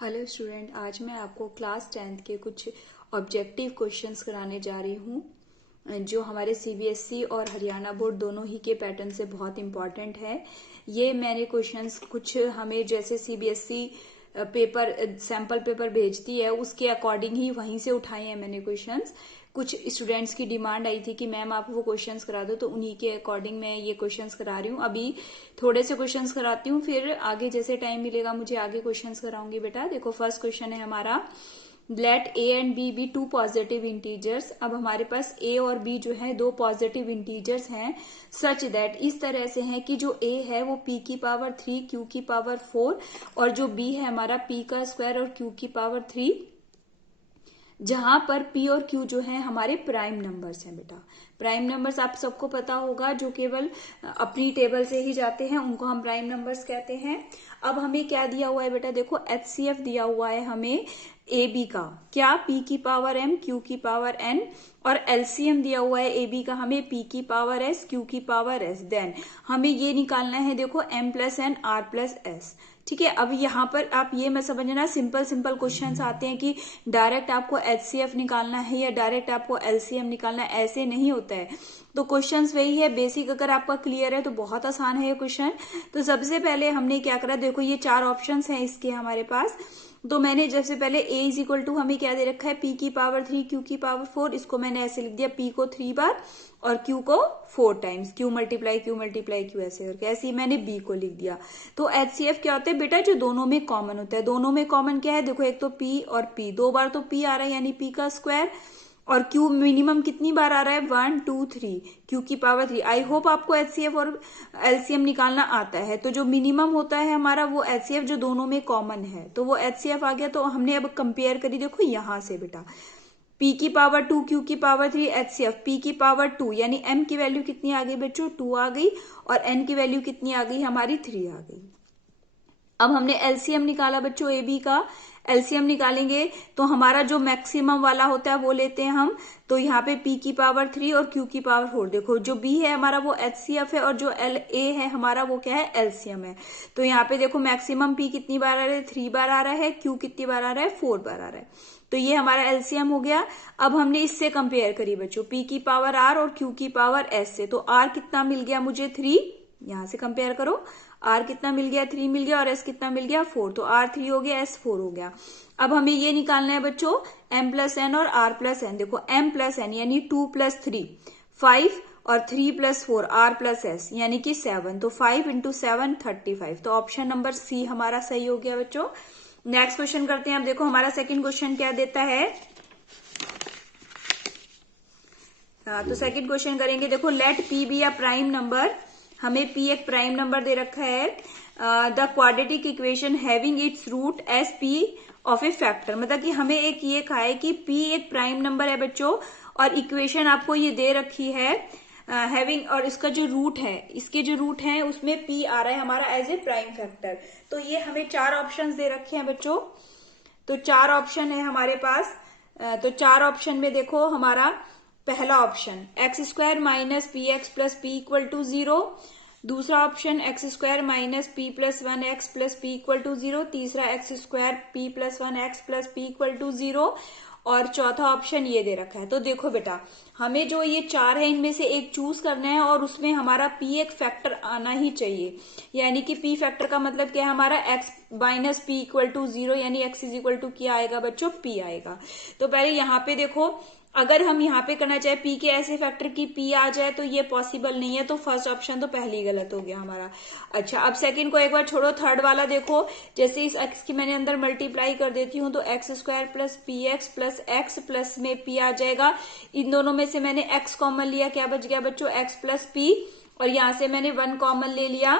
Hello student, आज मैं आपको क्लास 10th के कुछ ऑब्जेक्टिव क्वेश्चंस कराने जा रही हूँ जो हमारे सीबीएसई और हरियाणा बोर्ड दोनों ही के पैटर्न से बहुत इम्पॉर्टेंट है। ये मैंने क्वेश्चंस कुछ हमें जैसे सीबीएसई पेपर सैंपल पेपर भेजती है उसके अकॉर्डिंग ही वहीं से उठाए हैं मैंने क्वेश्चंस। कुछ स्टूडेंट्स की डिमांड आई थी कि मैम आप वो क्वेश्चंस करा दो, तो उन्हीं के अकॉर्डिंग मैं ये क्वेश्चंस करा रही हूँ। अभी थोड़े से क्वेश्चंस कराती हूँ, फिर आगे जैसे टाइम मिलेगा मुझे आगे क्वेश्चंस कराऊंगी। बेटा देखो, फर्स्ट क्वेश्चन है हमारा, let a and b be two positive integers. अब हमारे पास ए और बी जो है दो पॉजिटिव इंटीजर्स हैं, सच दैट इस तरह से हैं कि जो ए है वो पी की पावर 3 क्यू की पावर 4 और जो बी है हमारा पी का स्क्वायर और क्यू की पावर 3, जहां पर पी और क्यू जो है हमारे प्राइम नंबर्स हैं। बेटा प्राइम नंबर्स आप सबको पता होगा, जो केवल अपनी टेबल से ही जाते हैं उनको हम प्राइम नंबर्स कहते हैं। अब हमें क्या दिया हुआ है बेटा, देखो एचसीएफ दिया हुआ है हमें ए बी का, क्या पी की पावर एम क्यू की पावर एन, और एलसीएम दिया हुआ है ए बी का हमें पी की पावर एस क्यू की पावर एस। देन हमें ये निकालना है, देखो m plus n r plus s. ठीक है, अब यहाँ पर आप ये मत समझना सिंपल सिंपल क्वेश्चंस आते हैं कि डायरेक्ट आपको एचसीएफ निकालना है या डायरेक्ट आपको एलसीएम निकालना है, ऐसे नहीं होता है। तो क्वेश्चंस वही है, बेसिक अगर आपका क्लियर है तो बहुत आसान है ये क्वेश्चन। तो सबसे पहले हमने क्या करा, देखो ये चार ऑप्शंस हैं इसके हमारे पास। तो मैंने सबसे पहले a इज इक्वल टू हमें क्या दे रखा है, p की पावर 3 q की पावर 4, इसको मैंने ऐसे लिख दिया, p को 3 बार और q को 4 टाइम्स, q मल्टीप्लाई q ऐसे करके, ऐसे ही मैंने b को लिख दिया। तो HCF क्या होता है बेटा, जो दोनों में कॉमन होता है। दोनों में कॉमन क्या है, देखो एक तो p और p, दो बार तो p आ रहा है यानी p का स्क्वायर, और Q मिनिमम कितनी बार आ रहा है, 1 2 3, Q की पावर 3। आई होप आपको HCF और LCM निकालना आता है। तो जो मिनिमम होता है हमारा वो HCF जो दोनों में कॉमन है, तो वो HCF आ गया। तो हमने अब कंपेयर करी, देखो यहां से बेटा P की पावर 2 Q की पावर 3 HCF P की पावर 2 यानी M की वैल्यू कितनी आ गई बच्चों, 2 आ गई, और N की वैल्यू कितनी आ गई हमारी, 3 आ गई। अब हमने एलसीएम निकाला बच्चों ए बी का, एलसीएम निकालेंगे तो हमारा जो मैक्सिमम वाला होता है वो लेते हैं हम। तो यहाँ पे p की पावर 3 और q की पावर 4, देखो जो b है हमारा वो एचसीएफ है और जो a है हमारा वो क्या है, एलसीएम है। तो यहाँ पे देखो मैक्सिमम p कितनी बार आ रहा है, 3 बार आ रहा है, q कितनी बार आ रहा है, 4 बार आ रहा है। तो ये हमारा एलसीएम हो गया। अब हमने इससे कंपेयर करी बच्चों, p की पावर r और q की पावर s से, तो r कितना मिल गया मुझे, 3, यहां से कंपेयर करो, r कितना मिल गया, 3 मिल गया, और s कितना मिल गया, 4, तो r 3 हो गया, s 4 हो गया। अब हमें ये निकालना है बच्चों m प्लस एन और r प्लस एन। देखो m प्लस एन यानी 2 प्लस 3 5, और 3 प्लस 4 r प्लस s यानी कि 7, तो 5 इंटू 7 35। तो ऑप्शन नंबर सी हमारा सही हो गया बच्चों। नेक्स्ट क्वेश्चन करते हैं। अब देखो हमारा सेकंड क्वेश्चन क्या देता है, तो सेकंड क्वेश्चन करेंगे। देखो let p be a prime number, हमें p एक प्राइम नंबर दे रखा है। The quadratic equation having its root as p of a factor, मतलब कि हमें एक ये कहा है कि p एक प्राइम नंबर है बच्चों, और इक्वेशन आपको ये दे रखी है हैविंग, और इसका जो रूट है, इसके जो रूट है उसमें p आ रहा है हमारा एज ए प्राइम फैक्टर। तो ये हमें चार ऑप्शन दे रखे हैं बच्चों। तो चार ऑप्शन है हमारे पास। तो चार ऑप्शन में देखो हमारा पहला option x square minus p x plus p equal to 0, दूसरा option x square minus p plus 1 x plus p equal to 0, तीसरा x square p plus 1 x plus p equal to 0, और चौथा option ये दे रखा है। तो देखो बेटा हमें जो ये चार है इनमें से एक चूज करना है, और उसमें हमारा p एक फैक्टर आना ही चाहिए। यानी कि p फैक्टर का मतलब क्या है हमारा, x minus p equal to 0, यानी x इज इक्वल टू क्या आएगा बच्चों, p आएगा। तो पहले यहाँ पे देखो, अगर हम यहाँ पे करना चाहे p के ऐसे फैक्टर की p आ जाए तो ये पॉसिबल नहीं है, तो फर्स्ट ऑप्शन तो पहले ही गलत हो गया हमारा। अच्छा अब सेकंड को एक बार छोड़ो, थर्ड वाला देखो, जैसे इस x की मैंने अंदर मल्टीप्लाई कर देती हूँ तो x square plus P x plus x plus में p आ जाएगा। इन दोनों में से मैंने x कॉमन लिया, क्या बच गया बच्चों, x प्लस p, और यहां से मैंने 1 कॉमन ले लिया,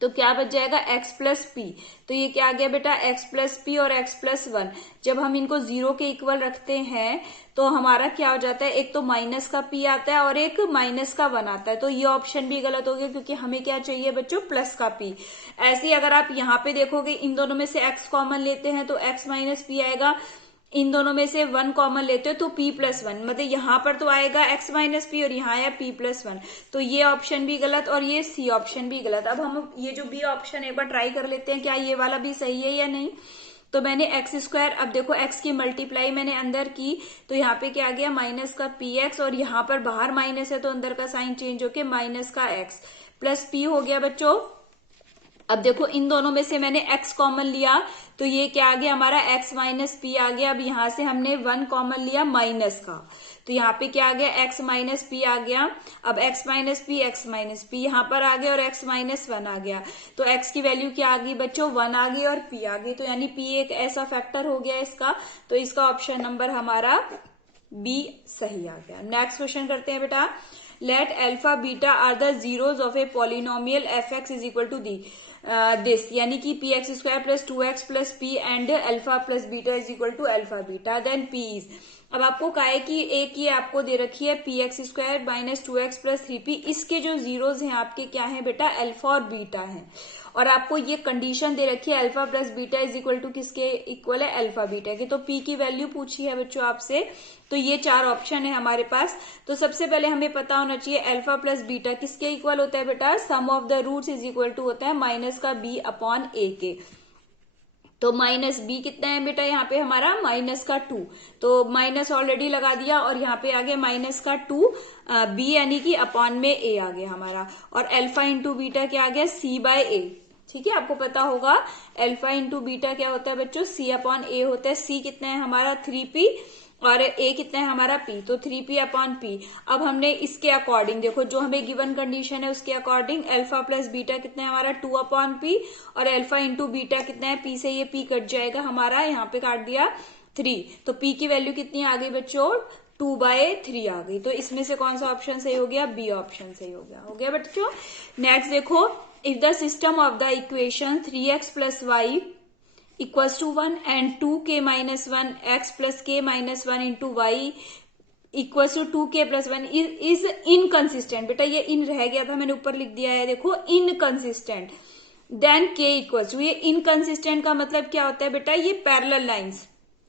तो क्या बच जाएगा, x प्लस पी। तो ये क्या आ गया बेटा, x प्लस पी और x प्लस 1। जब हम इनको 0 के इक्वल रखते हैं तो हमारा क्या हो जाता है, एक तो माइनस का p आता है और एक माइनस का 1 आता है। तो ये ऑप्शन भी गलत हो गया, क्योंकि हमें क्या चाहिए बच्चों, प्लस का p। ऐसे ही अगर आप यहाँ पे देखोगे इन दोनों में से x कॉमन लेते हैं तो x माइनस पी आएगा, इन दोनों में से 1 कॉमन लेते हो तो p+1, मतलब यहाँ पर तो आएगा x माइनस पी और यहाँ आया p+1, तो ये ऑप्शन भी गलत और ये सी ऑप्शन भी गलत। अब हम ये जो बी ऑप्शन एक बार ट्राई कर लेते हैं, क्या ये वाला भी सही है या नहीं। तो मैंने x², अब देखो x की मल्टीप्लाई मैंने अंदर की, तो यहाँ पे क्या आ गया माइनस का px, और यहाँ पर बाहर माइनस है तो अंदर का साइन चेंज होके माइनस का x प्लस p हो गया बच्चों। अब देखो इन दोनों में से मैंने x कॉमन लिया, तो ये क्या आ गया हमारा x माइनस पी आ गया। अब यहां से हमने 1 कॉमन लिया माइनस का, तो यहाँ पे क्या आ गया x माइनस पी आ गया। अब x माइनस पी यहाँ पर आ गया और x माइनस 1 आ गया, तो x की वैल्यू क्या आ गई बच्चों 1 आ गई और p आ गई, तो यानी p एक ऐसा फैक्टर हो गया इसका, तो इसका ऑप्शन नंबर हमारा बी सही आ गया। नेक्स्ट क्वेश्चन करते हैं बेटा। Let alpha beta are the zeros of a polynomial f x is equal to this, यानी कि p x square plus 2x plus p and alpha plus beta is equal to alpha beta, then p is. अब आपको कहा है कि एक ये आपको दे रखी है P x square minus 2x plus 3p, इसके जो जीरोज हैं आपके क्या है बेटा अल्फा और बीटा है, और आपको ये कंडीशन दे रखी है alpha plus beta is equal to किसके इक्वल है अल्फा बीटा के, तो p की वैल्यू पूछी है बच्चों आपसे। तो ये 4 ऑप्शन है हमारे पास। तो सबसे पहले हमें पता होना चाहिए अल्फा प्लस बीटा किसके इक्वल होता है बेटा, sum of the roots is equal to होता है माइनस का b अपॉन a के। तो माइनस बी कितना है बेटा यहाँ पे हमारा माइनस का 2, तो माइनस ऑलरेडी लगा दिया और यहाँ पे आ गया माइनस का 2 बी यानी कि अपॉन में ए आ गया हमारा, और अल्फा इंटू बीटा क्या आ गया सी बाय ए। ठीक है, आपको पता होगा अल्फा इंटू बीटा क्या होता है बच्चों सी अपॉन ए होता है। सी कितना है हमारा 3p और ए कितना है हमारा p, तो 3p अपॉन p। अब हमने इसके अकॉर्डिंग देखो जो हमें गिवन कंडीशन है उसके अकॉर्डिंग अल्फा प्लस बीटा कितना है हमारा 2 अपॉन p, और अल्फा इंटू बीटा कितना है p से ये p कट जाएगा हमारा, यहाँ पे काट दिया 3, तो p की वैल्यू कितनी आ गई बच्चों 2/3 आ गई। तो इसमें से कौन सा ऑप्शन सही हो गया, बी ऑप्शन सही हो गया बच्चों। नेक्स्ट देखो, if the system of the equation 3x plus y equals to 1 and 2k minus 1 x plus k minus 1 into y equals to 2k plus 1 is inconsistent. बेटा ये इन रह गया था, मैंने ऊपर लिख दिया है देखो inconsistent, then k equals to, ये इनकंसिस्टेंट का मतलब क्या होता है बेटा, ये पैरेलल लाइंस।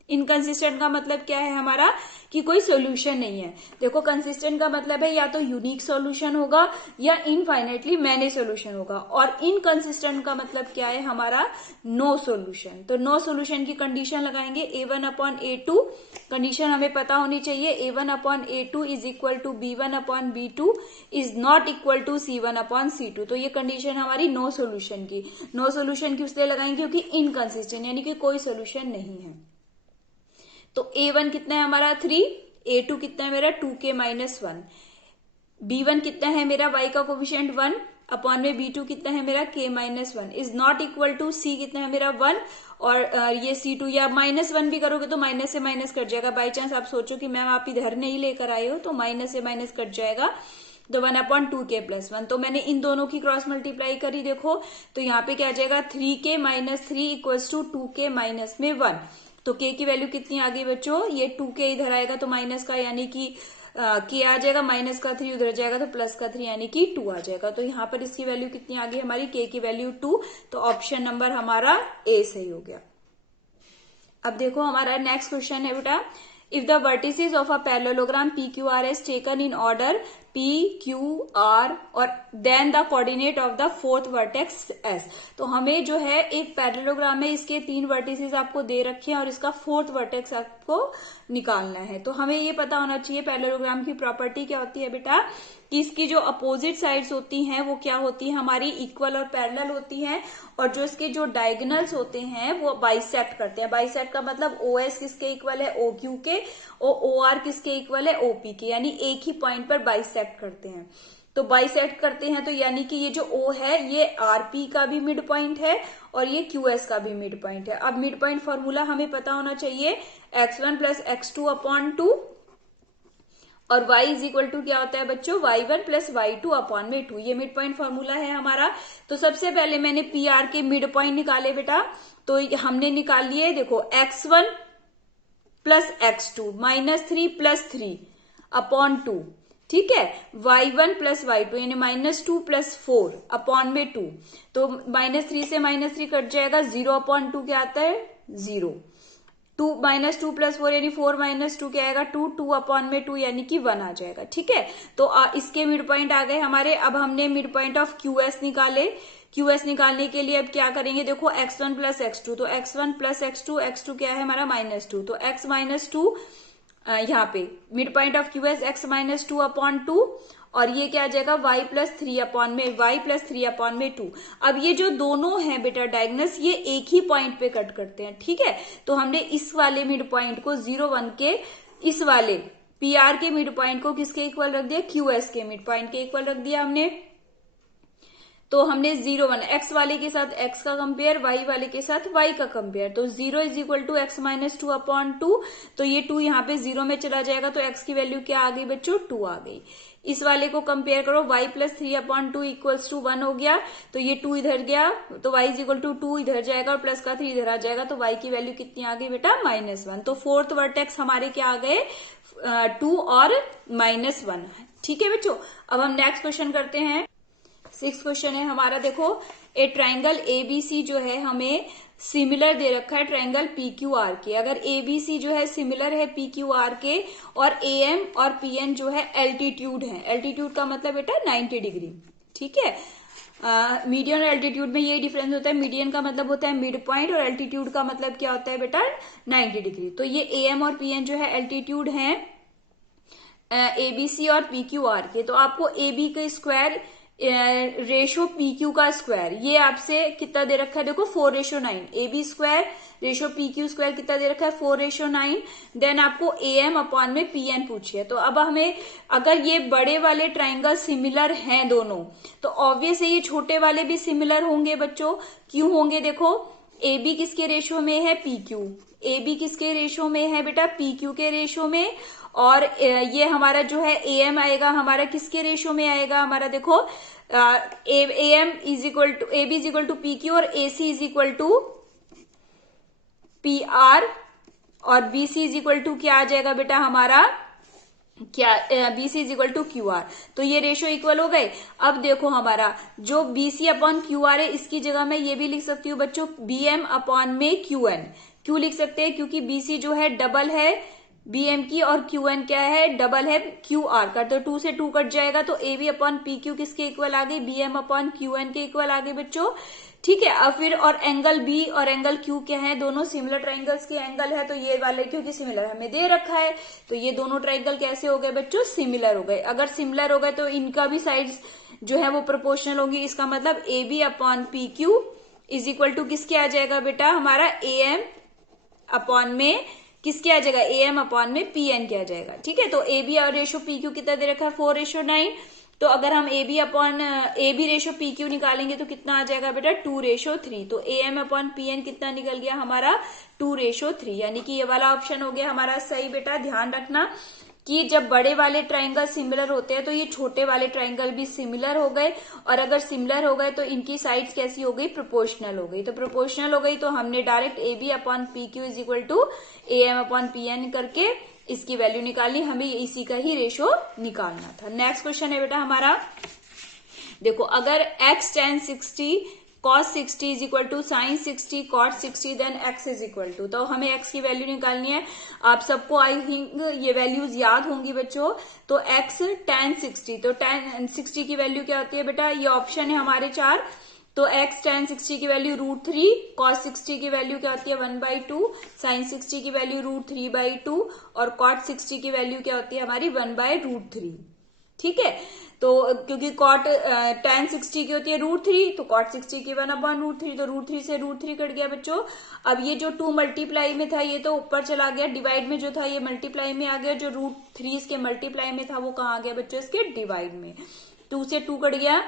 इनकंसिस्टेंट का मतलब क्या है हमारा कि कोई सोल्यूशन नहीं है। देखो कंसिस्टेंट का मतलब है या तो यूनिक सॉल्यूशन होगा या इनफाइनाइटली मैनी सॉल्यूशन होगा, और इनकंसिस्टेंट का मतलब क्या है हमारा नो सॉल्यूशन। तो नो सॉल्यूशन की कंडीशन लगाएंगे a1 अपॉन a2, कंडीशन हमें पता होनी चाहिए a1 upon a2 is equal to b1 upon b2 is not equal to c1 upon c2। तो ये कंडीशन हमारी नो सॉल्यूशन की, नो सॉल्यूशन की इसलिए लगाएंगे क्योंकि इनकंसिस्टेंट यानी कि कोई सॉल्यूशन नहीं है। तो a1 कितना है हमारा 3, a2 कितना है मेरा 2k माइनस 1, b1 कितना है मेरा y का कोफिशिएंट 1 अपॉन में b2 कितना है मेरा k minus 1 is not equal to c कितना है मेरा 1, और ये c2 या माइनस 1 भी करोगे तो माइनस से माइनस कट जाएगा। बाई चांस आप सोचो कि मैम आप इधर नहीं लेकर आए हो तो माइनस से माइनस कट जाएगा, तो 1 अपॉन 2k प्लस 1। तो मैंने इन दोनों की क्रॉस मल्टीप्लाई करी देखो, तो यहाँ पे क्या आ जाएगा 3k minus 3 equals to 2k minus में 1। तो k की वैल्यू कितनी आ गई बच्चों, ये 2k इधर आएगा तो माइनस का यानी कि k आ जाएगा, माइनस का 3 उधर जाएगा तो प्लस का 3 यानी कि 2 आ जाएगा। तो यहाँ पर इसकी वैल्यू कितनी आ गई हमारी k की वैल्यू 2, तो ऑप्शन नंबर हमारा ए सही हो गया। अब देखो हमारा नेक्स्ट क्वेश्चन है बेटा, if the vertices of a parallelogram PQR is taken in order PQR और then the coordinate of the fourth vertex S। तो हमें जो है एक पैरेललोग्राम है, इसके 3 वर्टिसेस आपको दे रखे हैं और इसका फोर्थ वर्टेक्स आपको निकालना है। तो हमें ये पता होना चाहिए पैरेललोग्राम की प्रॉपर्टी क्या होती है बेटा, कि इसकी जो अपोजिट साइड्स होती हैं वो क्या होती है हमारी इक्वल और पैरेलल होती हैं, और जो इसके जो डायगोनल्स होते हैं वो बाइसेक्ट करते हैं। बाइसेक्ट का मतलब OS किसके इक्वल है OQ के, और OR किसके इक्वल है OP के, यानी एक ही पॉइंट पर बाइसेक्ट करते हैं। तो बाइसेक्ट करते हैं तो यानी कि ये जो O है ये RP का भी मिड पॉइंट है और ये QS का भी मिड पॉइंट है। अब मिड पॉइंट फॉर्मूला हमें पता होना चाहिए x1 प्लस x2 अपॉन 2, और y इज इक्वल टू क्या होता है बच्चों y1 प्लस y2 अपॉन में 2, ये मिड पॉइंट फॉर्मूला है हमारा। तो सबसे पहले मैंने PR के मिड पॉइंट निकाले बेटा, तो हमने निकाल लिए देखो x1 plus x2 minus 3 plus 3 upon 2, ठीक है, y1 प्लस y2 यानी माइनस 2 प्लस 4 अपॉन में 2, तो माइनस 3 से माइनस 3 कट जाएगा, 0 अपॉन 2 क्या आता है 0, 2 -2 + 4 यानी 4 - 2 क्या आएगा 2, 2/2 यानी कि 1 आ जाएगा। ठीक है, तो इसके मिड पॉइंट आ गए हमारे। अब हमने मिड पॉइंट ऑफ QS निकाले। QS निकालने के लिए अब क्या करेंगे, देखो x1 + x2, तो x1 + x2, x2 क्या है हमारा -2, तो x -2 यहाँ पे mid point of QS x -2/2 और ये क्या आ जाएगा y + 3/2। अब ये जो दोनों हैं बेटा डायगोनल्स, ये एक ही पॉइंट पे कट करते हैं। ठीक है, तो हमने इस वाले मिड पॉइंट को 0, 1 के, इस वाले PR के मिड पॉइंट को किसके इक्वल रख दिया, QS के मिड पॉइंट के इक्वल रख दिया हमने। तो हमने 0, 1 x वाले के साथ x का कंपेयर, y वाले के साथ y का कंपेयर, तो 0 = x - 2/2। तो ये 2 यहाँ पे 0 में चला जाएगा, तो x की वैल्यू क्या आ गई बच्चों, 2 आ गई। इस वाले को कंपेयर करो, y + 3/2 = 1 हो गया, तो ये 2 इधर गया, तो y = 2 इधर जाएगा और प्लस का 3 इधर आ जाएगा, तो y की वैल्यू कितनी आ गई बेटा, -1। तो फोर्थ वर्टेक्स हमारे क्या आ गए, 2 और -1। ठीक है बच्चों, अब हम नेक्स्ट क्वेश्चन करते हैं। 6 क्वेश्चन है हमारा। देखो, ए ट्राइंगल ABC जो है हमें सिमिलर दे रखा है ट्राइंगल PQR के। अगर ABC जो है सिमिलर है PQR के और AM और PN जो है एल्टीट्यूड है, एल्टीट्यूड का मतलब बेटा 90 डिग्री। ठीक है, मीडियन और एल्टीट्यूड में ये डिफरेंस होता है, मीडियन का मतलब होता है मिड पॉइंट और एल्टीट्यूड का मतलब क्या होता है बेटा, 90 डिग्री। तो ये AM और PN जो है एल्टीट्यूड है ABC और PQR के। तो आपको AB के स्क्वायर रेशो PQ का स्क्वायर, ये आपसे कितना दे रखा है, देखो 4:9। AB square ratio PQ square कितना दे रखा है, 4:9। देन आपको AM/PN पूछिए। तो अब हमें, अगर ये बड़े वाले ट्राइंगल सिमिलर हैं दोनों, तो ऑब्वियस है ये छोटे वाले भी सिमिलर होंगे बच्चों। क्यों होंगे, देखो AB किसके रेशो में है, PQ। AB किसके रेशो में है बेटा, PQ के रेशो में। और ये हमारा जो है AM आएगा हमारा किसके रेशो में आएगा हमारा, देखो AM AB = PQ और AC = PR और BC = क्या आ जाएगा बेटा हमारा, क्या BC = QR। तो ये रेशो इक्वल हो गए। अब देखो हमारा जो BC/QR है, इसकी जगह मैं ये भी लिख सकती हूँ बच्चों BM/QN। क्यों लिख सकते हैं, क्योंकि BC जो है डबल है BM की और QN क्या है, डबल है QR का। तो 2 से 2 कट जाएगा, तो AB/PQ किसके इक्वल आ गई, BM/QN के इक्वल आ गई बच्चों। ठीक है, अब फिर और एंगल B और एंगल Q क्या है, दोनों सिमिलर ट्राइंगल्स के एंगल है। तो ये वाले क्योंकि सिमिलर हमें दे रखा है, तो ये दोनों ट्राइंगल कैसे हो गए बच्चों, सिमिलर हो गए। अगर सिमिलर हो गए तो इनका भी साइड्स जो है वो प्रोपोर्शनल होंगी। इसका मतलब AB/PQ = किसके आ जाएगा बेटा, हमारा AM/ किसके आ जाएगा, AM/PN के आ जाएगा। ठीक है, तो AB और रेशो PQ कितना दे रखा है, 4:9। तो अगर हम AB रेशो PQ निकालेंगे तो कितना आ जाएगा बेटा, 2:3। तो AM/PN कितना निकल गया हमारा, 2:3। यानी कि ये वाला ऑप्शन हो गया हमारा सही बेटा। ध्यान रखना कि जब बड़े वाले ट्राइंगल सिमिलर होते हैं तो ये छोटे वाले ट्राइंगल भी सिमिलर हो गए, और अगर सिमिलर हो गए तो इनकी साइड्स कैसी हो गई, प्रोपोर्शनल हो गई। तो प्रोपोर्शनल हो गई तो हमने डायरेक्ट AB/PQ = AM/PN करके इसकी वैल्यू निकाली। हमें इसी का ही रेशो निकालना था। नेक्स्ट क्वेश्चन है बेटा हमारा। देखो, अगर x tan 60 cos 60 = sin 60 cot 60, then x = तो हमें x की वैल्यू निकालनी है। आप सबको आई थिंक ये वैल्यूज याद होंगी बच्चों। तो x tan 60, तो tan 60 की वैल्यू क्या होती है बेटा, ये ऑप्शन है हमारे 4। तो x tan 60 की वैल्यू √3, cos 60 की वैल्यू क्या होती है 1/2, sin 60 की वैल्यू √3/2 और cot 60 की वैल्यू क्या होती है हमारी 1/√3। ठीक है, तो क्योंकि cot tan 60 की होती है √3, तो cot 60 की 1/√3, तो √3 से √3 कट गया बच्चों। अब ये जो 2 मल्टीप्लाई में था ये तो ऊपर चला गया, डिवाइड में जो था ये मल्टीप्लाई में आ गया, जो √3 इसके मल्टीप्लाई में था वो कहाँ आ गया बच्चों, इसके डिवाइड में। 2 से 2 कट गया,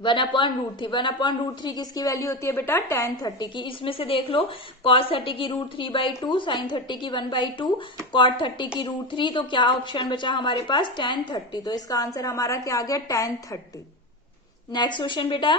1/√3। 1/√3 किसकी वैल्यू होती है बेटा, tan 30 की। इसमें से देख लो, cos 30 की √3/2, sin 30 की 1/2, cot 30 की √3, तो क्या ऑप्शन बचा हमारे पास, tan 30। तो इसका आंसर हमारा क्या आ गया, tan 30। नेक्स्ट क्वेश्चन बेटा,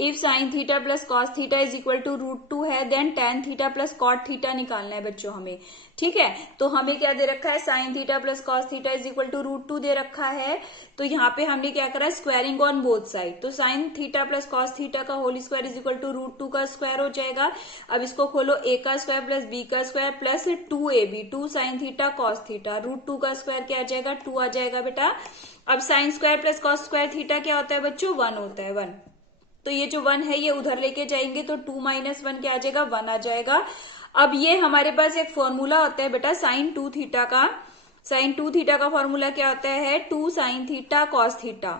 if sine theta plus cos theta is equal to √2 है, then tan theta plus cot theta निकालना है बच्चों हमें। ठीक है, तो हमें क्या दे रखा है, sine theta plus cos theta is equal to √2 दे रखा है। तो यहाँ पे हमने क्या करा, स्क्वायरिंग ऑन बोथ साइड। तो sine theta plus cos theta का whole square is equal to √2 का स्क्वायर हो जाएगा। अब इसको खोलो, a का स्क्वायर प्लस b का square plus 2ab, 2 sine theta cos theta, √2 का स्क्वायर क्या आ जाएगा, 2 आ जाएगा बेटा। अब sine square plus cos square theta क्या होता है बच्चों, 1 होता है, 1। तो ये जो 1 है ये उधर लेके जाएंगे तो 2 माइनस 1 क्या आ जाएगा, 1 आ जाएगा। अब ये हमारे पास एक फॉर्मूला होता है बेटा साइन 2 थीटा का। साइन 2 थीटा का फॉर्मूला क्या होता है, 2 साइन थीटा कॉस थीटा।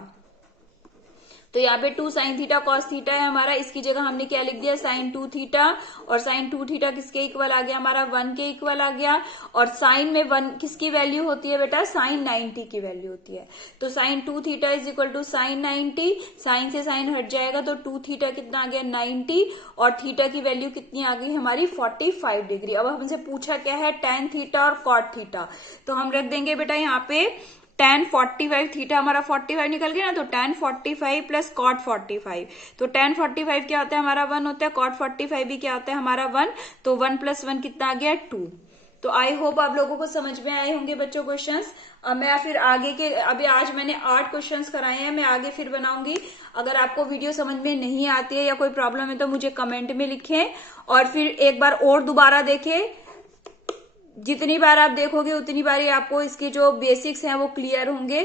तो यहाँ पे 2 साइन थीटा कॉस थीटा है हमारा, इसकी जगह हमने क्या लिख दिया, साइन 2 थीटा। और साइन 2 थीटा किसके इक्वल आ गया हमारा, 1 के इक्वल आ गया। और साइन में 1 किसकी वैल्यू होती है बेटा, साइन 90 की वैल्यू होती है। तो sine 2 theta is equal to sine 90, sine से साइन हट जाएगा तो 2 थीटा कितना आ गया, 90। और थीटा की वैल्यू कितनी आ गई हमारी, 45 डिग्री। अब हमसे पूछा क्या है, टेन थीटा और कॉट थीटा। तो हम रख देंगे बेटा यहाँ पे tan 45, थीटा हमारा 45 निकल गया ना, तो tan 45 प्लस कॉट 45। तो tan 45 क्या होता है हमारा, 1 होता है, कॉट 45 भी क्या होता है हमारा, 1। तो 1 + 1 कितना आ गया, 2। तो आई होप आप लोगों को समझ में आए होंगे बच्चों क्वेश्चंस। अब मैं फिर आगे के, अभी आज मैंने 8 क्वेश्चंस कराए हैं, मैं आगे फिर बनाऊंगी। अगर आपको वीडियो समझ में नहीं आती है या कोई प्रॉब्लम है तो मुझे कमेंट में लिखें, और फिर एक बार और दोबारा देखें। जितनी बार आप देखोगे उतनी बार आपको इसके जो बेसिक्स हैं वो क्लियर होंगे।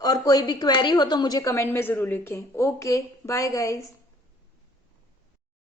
और कोई भी क्वेरी हो तो मुझे कमेंट में जरूर लिखें। Okay, bye guys.